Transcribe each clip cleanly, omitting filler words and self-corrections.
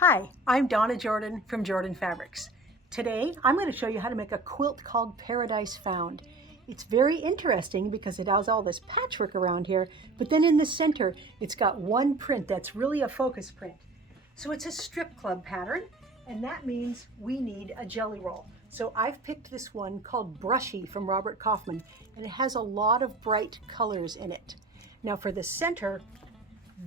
Hi, I'm Donna Jordan from Jordan Fabrics. Today, I'm going to show you how to make a quilt called Paradise Found. It's very interesting because it has all this patchwork around here, but then in the center, it's got one print that's really a focus print. So it's a strip club pattern, and that means we need a jelly roll. So I've picked this one called Brushy from Robert Kaufman, and it has a lot of bright colors in it. Now for the center,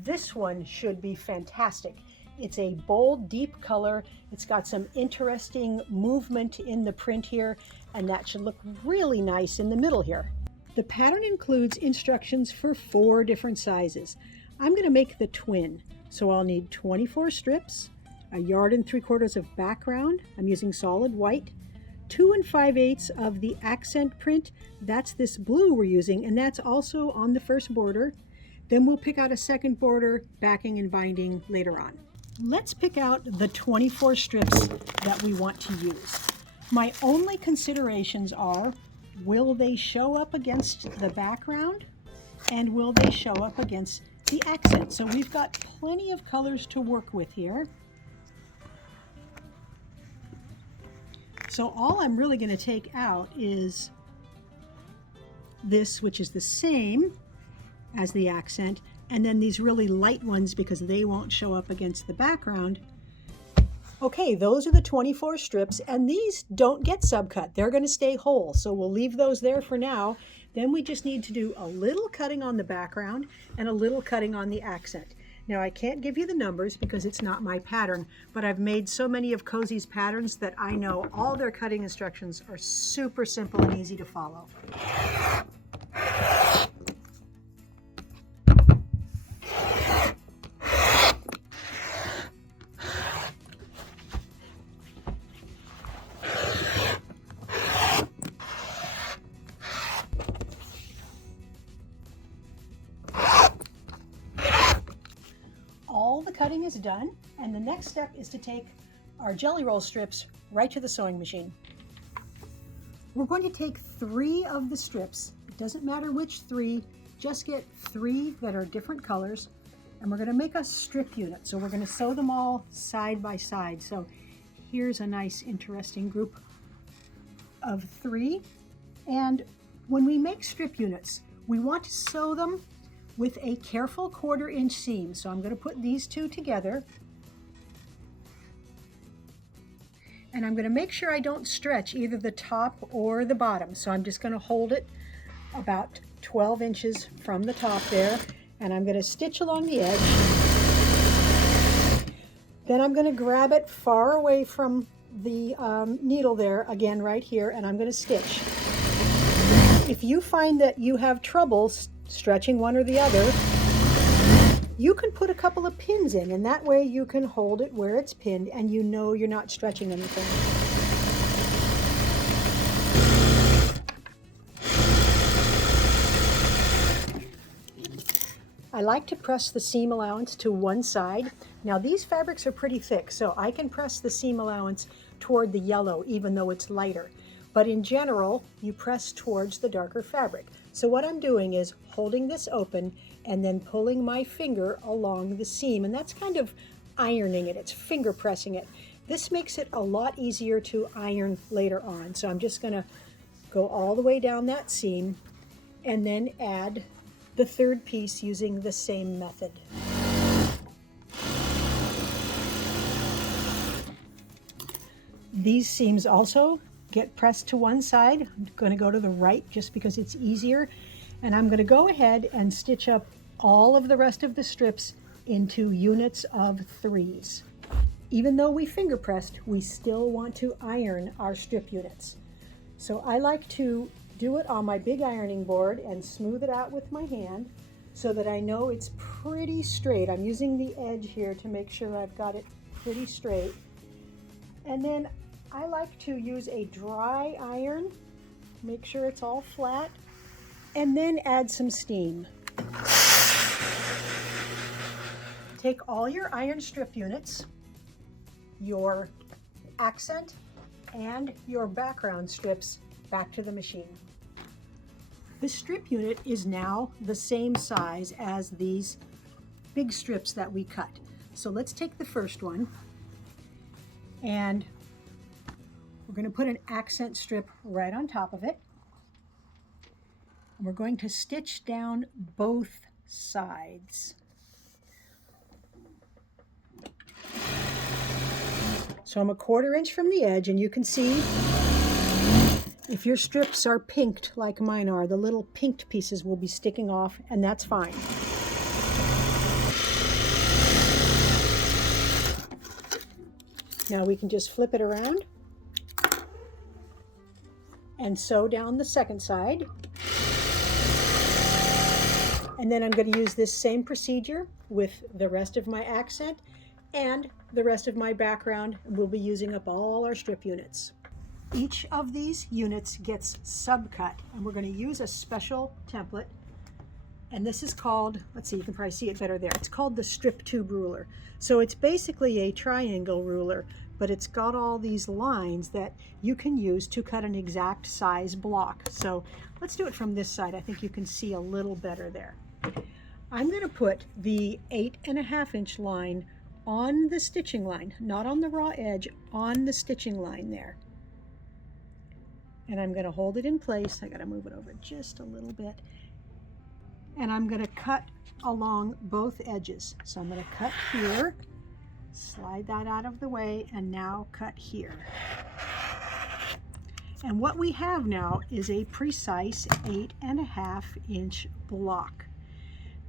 this one should be fantastic. It's a bold, deep color. It's got some interesting movement in the print here, and that should look really nice in the middle here. The pattern includes instructions for 4 different sizes. I'm going to make the twin, so I'll need 24 strips, a 1 3/4 of background. I'm using solid white, 2 5/8 of the accent print. That's this blue we're using, and that's also on the first border. Then we'll pick out a second border, backing and binding later on. Let's pick out the 24 strips that we want to use. My only considerations are, will they show up against the background and will they show up against the accent? So we've got plenty of colors to work with here. So all I'm really going to take out is this, which is the same as the accent, and then these really light ones because they won't show up against the background. Okay, those are the 24 strips, and these don't get subcut. They're going to stay whole, so we'll leave those there for now. Then we just need to do a little cutting on the background and a little cutting on the accent. Now I can't give you the numbers because it's not my pattern, but I've made so many of Cozy's patterns that I know all their cutting instructions are super simple and easy to follow. All the cutting is done, and the next step is to take our jelly roll strips right to the sewing machine. We're going to take 3 of the strips. It doesn't matter which 3, just get 3 that are different colors, and we're going to make a strip unit. So we're going to sew them all side by side. So here's a nice interesting group of 3, and when we make strip units, we want to sew them with a careful 1/4 inch seam. So I'm going to put these 2 together, and I'm going to make sure I don't stretch either the top or the bottom. So I'm just going to hold it about 12 inches from the top there, and I'm going to stitch along the edge. Then I'm going to grab it far away from the needle there, again right here, and I'm going to stitch. If you find that you have trouble stretching one or the other, you can put a couple of pins in, and that way you can hold it where it's pinned and you know you're not stretching anything. I like to press the seam allowance to one side. Now these fabrics are pretty thick, so I can press the seam allowance toward the yellow even though it's lighter. But in general, you press towards the darker fabric. So what I'm doing is holding this open and then pulling my finger along the seam, and that's kind of ironing it. It's finger pressing it. This makes it a lot easier to iron later on. So I'm just going to go all the way down that seam and then add the 3rd piece using the same method. These seams also get pressed to one side. I'm going to go to the right just because it's easier, and I'm going to go ahead and stitch up all of the rest of the strips into units of 3s. Even though we finger pressed, we still want to iron our strip units. So I like to do it on my big ironing board and smooth it out with my hand so that I know it's pretty straight. I'm using the edge here to make sure I've got it pretty straight. And then I like to use a dry iron, make sure it's all flat, and then add some steam. Take all your iron strip units, your accent, and your background strips back to the machine. The strip unit is now the same size as these big strips that we cut. So let's take the first one And we're going to put an accent strip right on top of it. And we're going to stitch down both sides. So I'm a 1/4 inch from the edge, and you can see if your strips are pinked like mine are, the little pinked pieces will be sticking off, and that's fine. Now we can just flip it around and sew down the second side. And then I'm going to use this same procedure with the rest of my accent and the rest of my background. We'll be using up all our strip units. Each of these units gets subcut, and we're going to use a special template. And this is called, let's see, you can probably see it better there. It's called the strip tube ruler. So it's basically a triangle ruler, but it's got all these lines that you can use to cut an exact size block. So let's do it from this side. I think you can see a little better there. I'm going to put the 8.5 inch line on the stitching line, not on the raw edge, on the stitching line there. And I'm going to hold it in place. I got to move it over just a little bit. And I'm going to cut along both edges. So I'm going to cut here, slide that out of the way, and now cut here. And what we have now is a precise 8.5 inch block.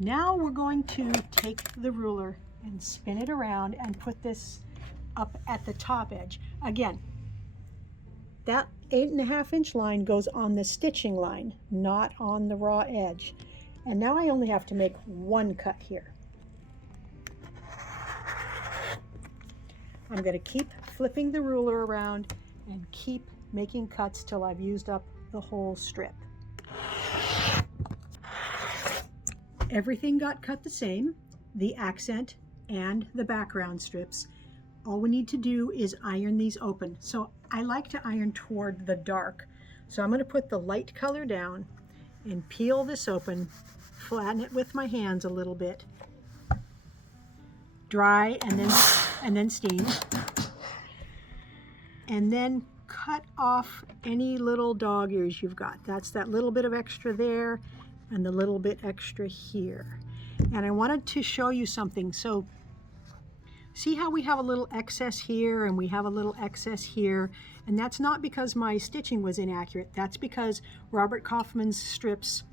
Now we're going to take the ruler and spin it around and put this up at the top edge. Again, that 8.5 inch line goes on the stitching line, not on the raw edge. And now I only have to make one cut here. I'm going to keep flipping the ruler around and keep making cuts till I've used up the whole strip. Everything got cut the same, the accent and the background strips. All we need to do is iron these open. So I like to iron toward the dark. So I'm going to put the light color down and peel this open, flatten it with my hands a little bit, dry and then steam, and then cut off any little dog ears you've got. That's that little bit of extra there and the little bit extra here. And I wanted to show you something. So see how we have a little excess here and we have a little excess here, and that's not because my stitching was inaccurate. That's because Robert Kaufman's strips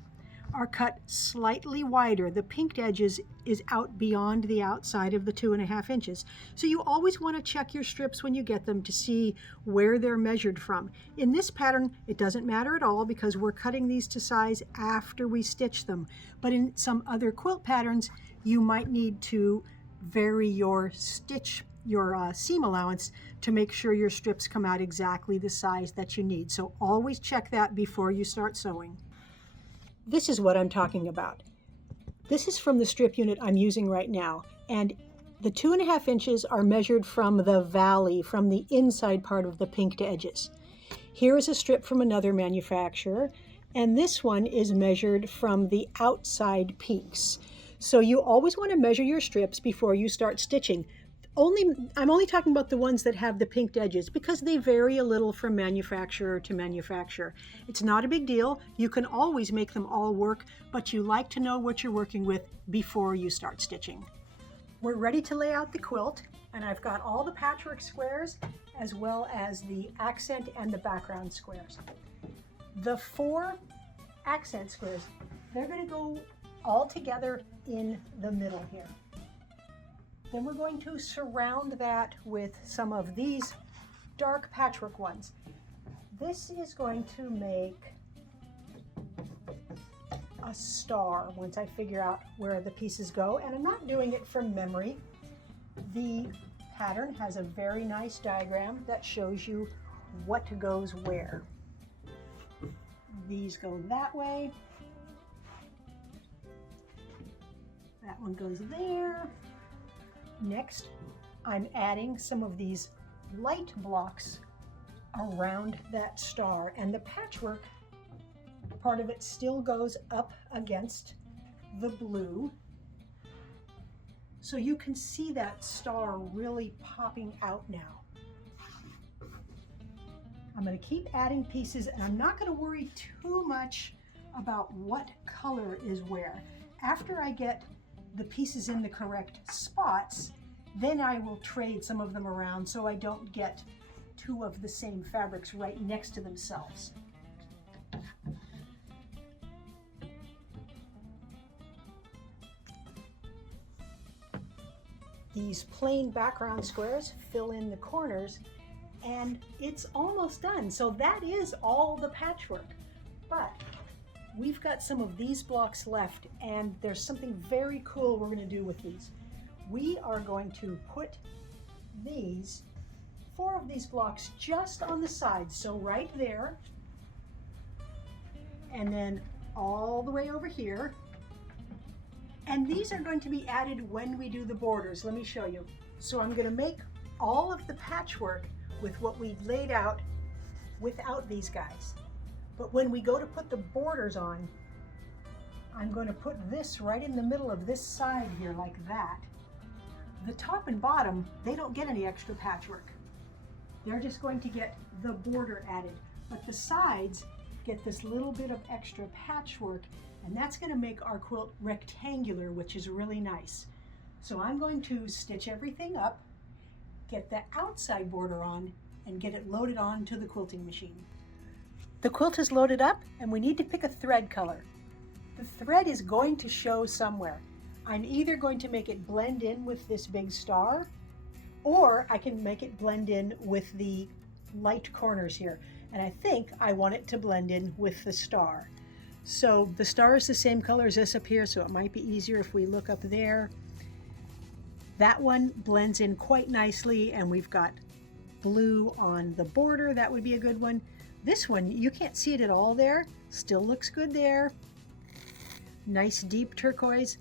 are cut slightly wider. The pinked edges is out beyond the outside of the 2.5 inches. So you always want to check your strips when you get them to see where they're measured from. In this pattern, it doesn't matter at all because we're cutting these to size after we stitch them. But in some other quilt patterns, you might need to vary your seam allowance to make sure your strips come out exactly the size that you need. So always check that before you start sewing. This is what I'm talking about. This is from the strip unit I'm using right now, and the 2.5 inches are measured from the valley, from the inside part of the pinked edges. Here is a strip from another manufacturer, and this one is measured from the outside peaks. So you always want to measure your strips before you start stitching. I'm only talking about the ones that have the pinked edges because they vary a little from manufacturer to manufacturer. It's not a big deal. You can always make them all work, but you like to know what you're working with before you start stitching. We're ready to lay out the quilt, and I've got all the patchwork squares as well as the accent and the background squares. The 4 accent squares, they're going to go all together in the middle here. Then we're going to surround that with some of these dark patchwork ones. This is going to make a star once I figure out where the pieces go, and I'm not doing it from memory. The pattern has a very nice diagram that shows you what goes where. These go that way. That one goes there. Next, I'm adding some of these light blocks around that star, and the patchwork part of it still goes up against the blue. So you can see that star really popping out now. I'm going to keep adding pieces, and I'm not going to worry too much about what color is where. After I get the pieces in the correct spots, then I will trade some of them around so I don't get two of the same fabrics right next to themselves. These plain background squares fill in the corners, and it's almost done. So that is all the patchwork. But we've got some of these blocks left, and there's something very cool we're going to do with these. We are going to put these, 4 of these blocks just on the sides. So right there, and then all the way over here. And these are going to be added when we do the borders. Let me show you. So I'm going to make all of the patchwork with what we laid out without these guys. But when we go to put the borders on, I'm going to put this right in the middle of this side here like that. The top and bottom, they don't get any extra patchwork. They're just going to get the border added. But the sides get this little bit of extra patchwork, and that's going to make our quilt rectangular, which is really nice. So I'm going to stitch everything up, get the outside border on, and get it loaded onto the quilting machine. The quilt is loaded up, and we need to pick a thread color. The thread is going to show somewhere. I'm either going to make it blend in with this big star, or I can make it blend in with the light corners here. And I think I want it to blend in with the star. So the star is the same color as this up here, so it might be easier if we look up there. That one blends in quite nicely, and we've got blue on the border. That would be a good one. This one, you can't see it at all there. Still looks good there. Nice deep turquoise,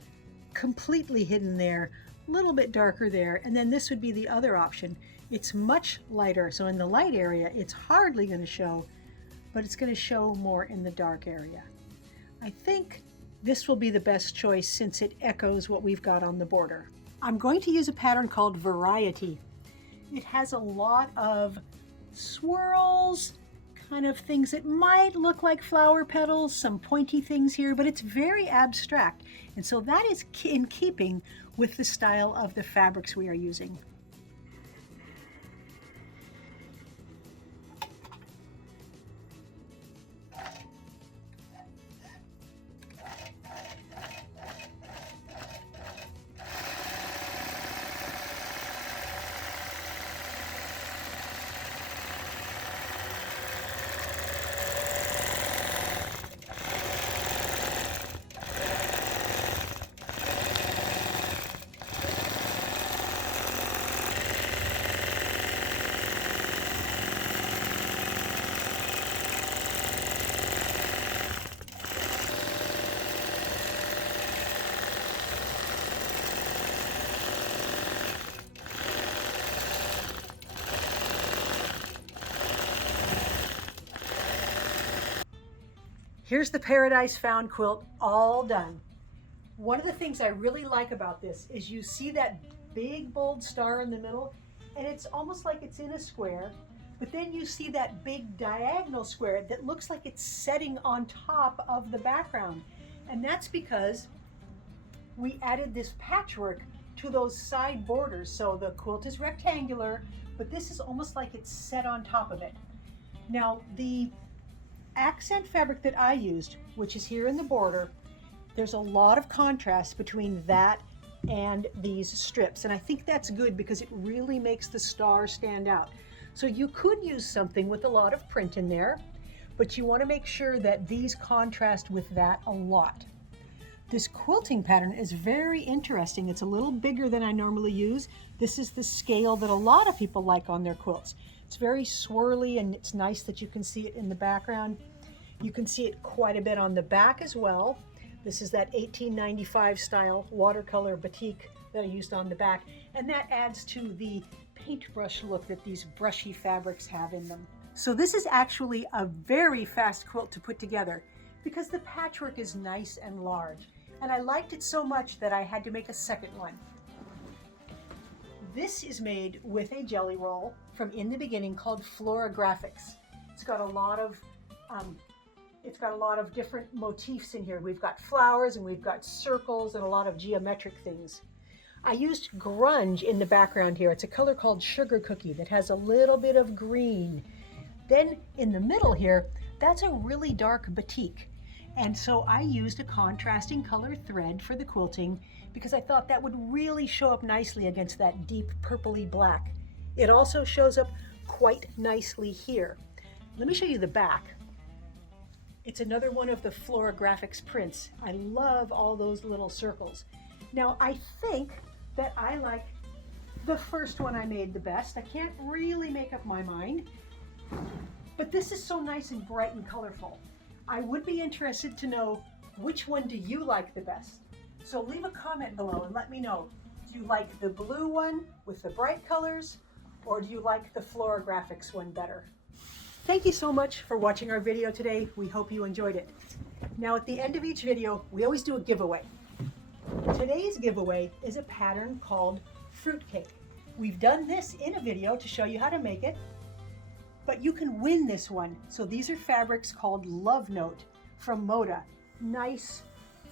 completely hidden there. A little bit darker there. And then this would be the other option. It's much lighter, so in the light area, it's hardly going to show, but it's going to show more in the dark area. I think this will be the best choice since it echoes what we've got on the border. I'm going to use a pattern called Variety. It has a lot of swirls, kind of things that might look like flower petals, some pointy things here, but it's very abstract. And so that is in keeping with the style of the fabrics we are using. Here's the Paradise Found quilt all done. One of the things I really like about this is you see that big bold star in the middle, and it's almost like it's in a square, but then you see that big diagonal square that looks like it's setting on top of the background. And that's because we added this patchwork to those side borders. So the quilt is rectangular, but this is almost like it's set on top of it. Now, the accent fabric that I used, which is here in the border, there's a lot of contrast between that and these strips, and I think that's good because it really makes the star stand out. So you could use something with a lot of print in there, but you want to make sure that these contrast with that a lot. This quilting pattern is very interesting. It's a little bigger than I normally use. This is the scale that a lot of people like on their quilts. It's very swirly, and it's nice that you can see it in the background. You can see it quite a bit on the back as well. This is that 1895 style watercolor batik that I used on the back, and that adds to the paintbrush look that these brushy fabrics have in them. So this is actually a very fast quilt to put together because the patchwork is nice and large, and I liked it so much that I had to make a second one. This is made with a jelly roll from In the Beginning called Flora Graphics. It's got a lot of different motifs in here. We've got flowers and we've got circles and a lot of geometric things. I used grunge in the background here. It's a color called Sugar Cookie that has a little bit of green. Then in the middle here, that's a really dark batik. And so I used a contrasting color thread for the quilting because I thought that would really show up nicely against that deep purpley black. It also shows up quite nicely here. Let me show you the back. It's another one of the Flora Graphics prints. I love all those little circles. Now I think that I like the first one I made the best. I can't really make up my mind, but this is so nice and bright and colorful. I would be interested to know, which one do you like the best? So leave a comment below and let me know. Do you like the blue one with the bright colors, or do you like the Flora Graphics one better? Thank you so much for watching our video today. We hope you enjoyed it. Now at the end of each video, we always do a giveaway. Today's giveaway is a pattern called Fruitcake. We've done this in a video to show you how to make it, but you can win this one. So these are fabrics called Love Note from Moda. Nice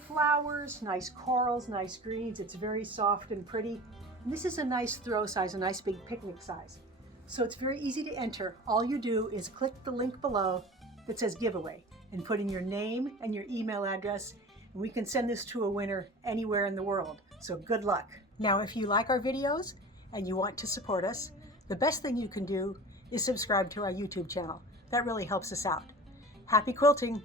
flowers, nice corals, nice greens. It's very soft and pretty. And this is a nice throw size, a nice big picnic size. So it's very easy to enter. All you do is click the link below that says giveaway and put in your name and your email address, and we can send this to a winner anywhere in the world. So good luck. Now, if you like our videos and you want to support us, the best thing you can do is subscribe to our YouTube channel. That really helps us out. Happy quilting!